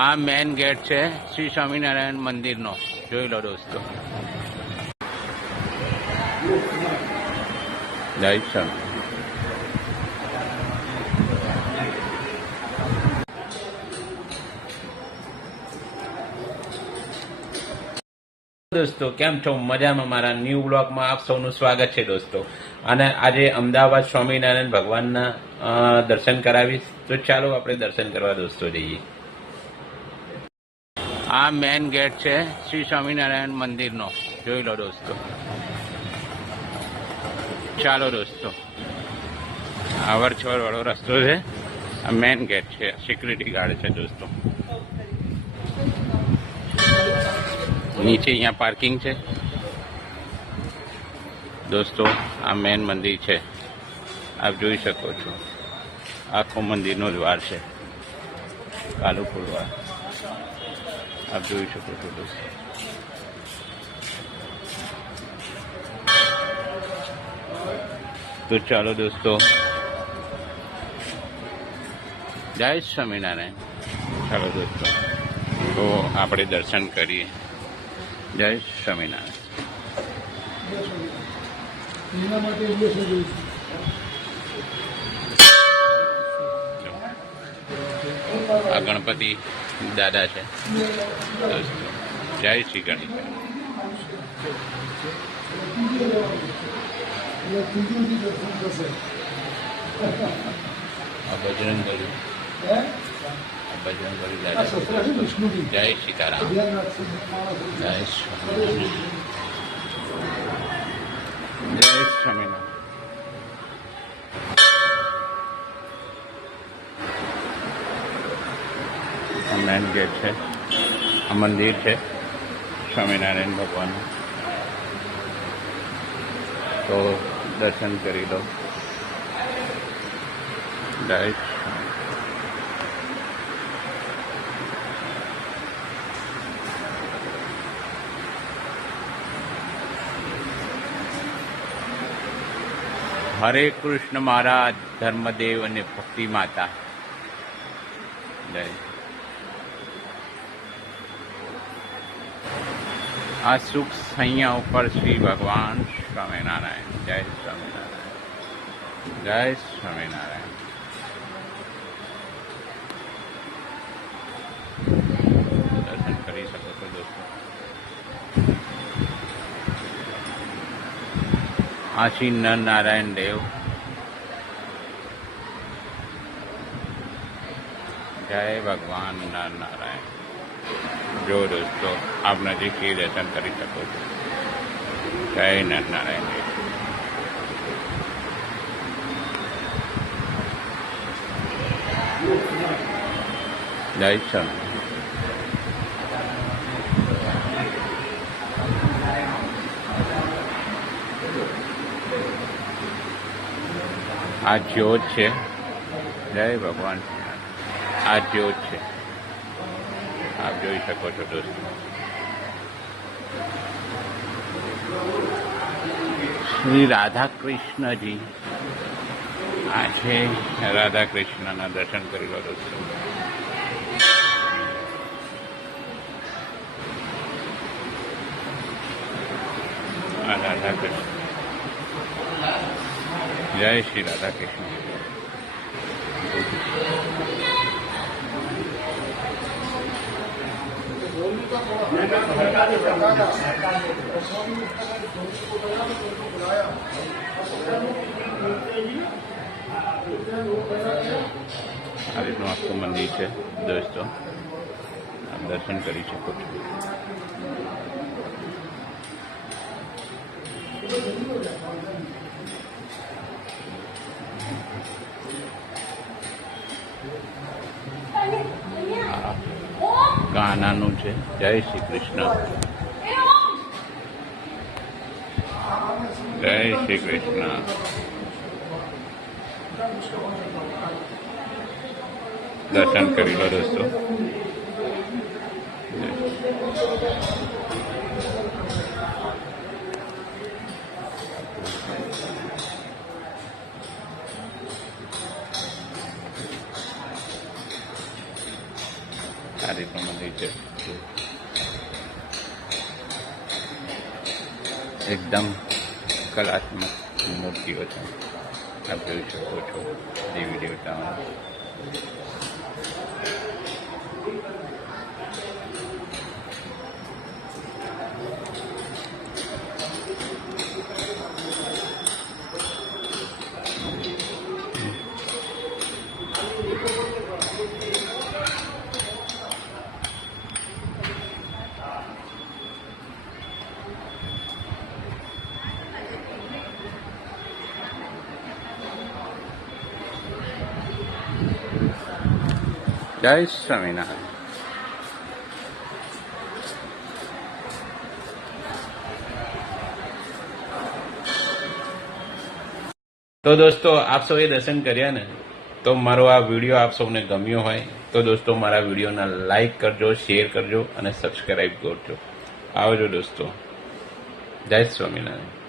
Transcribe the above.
આ main gate છે શ્રી સ્વામિનારાયણ મંદિરનો. જોઈ લો દોસ્તો. જય સ્વામી. દોસ્તો કેમ છો? મજામાં? મારા ન્યૂ બ્લોગમાં આપ સૌનું સ્વાગત છે દોસ્તો. અને આજે અમદાવાદ સ્વામિનારાયણ ભગવાનના દર્શન કરાવીશ. તો ચાલો આપણે દર્શન કરવા દોસ્તો જઈએ. આ મેન ગેટ છે શ્રી સ્વામિનારાયણ મંદિરનો. જોઈ લો દોસ્તો. ચાલો દોસ્તો, અવર જવર વાળો રસ્તો છે. આ મેન ગેટ છે, સિક્યુરિટી ગાર્ડ છે દોસ્તો. નીચે અહીંયા પાર્કિંગ છે દોસ્તો. આ મેન મંદિર છે, આપ જોઈ શકો છો. આખો મંદિરનો દ્વાર છે, કાલુપુર દ્વાર આપ જોઈ શકો છો દોસ્તો. તો ચાલો દોસ્તો, જય સ્વામિનારાયણ. ચાલો દોસ્તો, તો આપણે દર્શન કરીએ. જય સ્વામિનારાયણ. આ ગણપતિ દાદા છે દોસ્તો. જય શ્રી ગણેશ. બજરંગબલી દાદા. જય સીતારામ. જય સ્વામિનારાયણ. જય સ્વામિનારાયણ. મેન ગેટ છે, આ મંદિર છે સ્વામિનારાયણ ભગવાનનું. તો દર્શન કરી લો. જય હરે કૃષ્ણ મહારાજ, ધર્મદેવ અને ભક્તિ માતા. જય. આ સુખ સૈયા ઉપર શ્રી ભગવાન સ્વામિનારાયણ. જય સ્વામિનારાયણ. જય સ્વામિનારાયણ. દર્શન કરી શકો છો દોસ્તો. આ શ્રી નર નારાયણ દેવ. જય ભગવાન નર નારાયણ. જો દોસ્તો, આપ નજીકથી દર્શન કરી શકો છો. જય નર નારાયણ દેવ. જય સ્વામી. આ જ્યોત છે. જય ભગવાન. આ જ્યોત છે, આપ જોઈ શકો છો દોસ્તો. શ્રી રાધા કૃષ્ણજી. આ છે રાધા કૃષ્ણના દર્શન કરી લો દોસ્તો. આ રાધા કૃષ્ણ. જય શ્રી રાધા કૃષ્ણ. આ રીતનું આખું મંદિર છે દોસ્તો, આપ દર્શન કરી શકો છો. ગાનાનું છે. જય શ્રી કૃષ્ણ. જય શ્રી કૃષ્ણ. દર્શન કરી લો દોસ્તો. આ રીતનું મંદિર છે. એકદમ કલાત્મક મૂર્તિઓ છે. આપ જોઈ શકો છો દેવી દેવતાઓ. જય સ્વામિનારાયણ. તો દોસ્તો આપ સૌએ દર્શન કર્યા ને, તો મારો આ વિડીયો આપ સૌને ગમ્યો હોય તો દોસ્તો મારા વિડીયોના લાઈક કરજો, શેર કરજો અને સબસ્ક્રાઈબ કરજો. આવજો દોસ્તો. જય સ્વામિનારાયણ.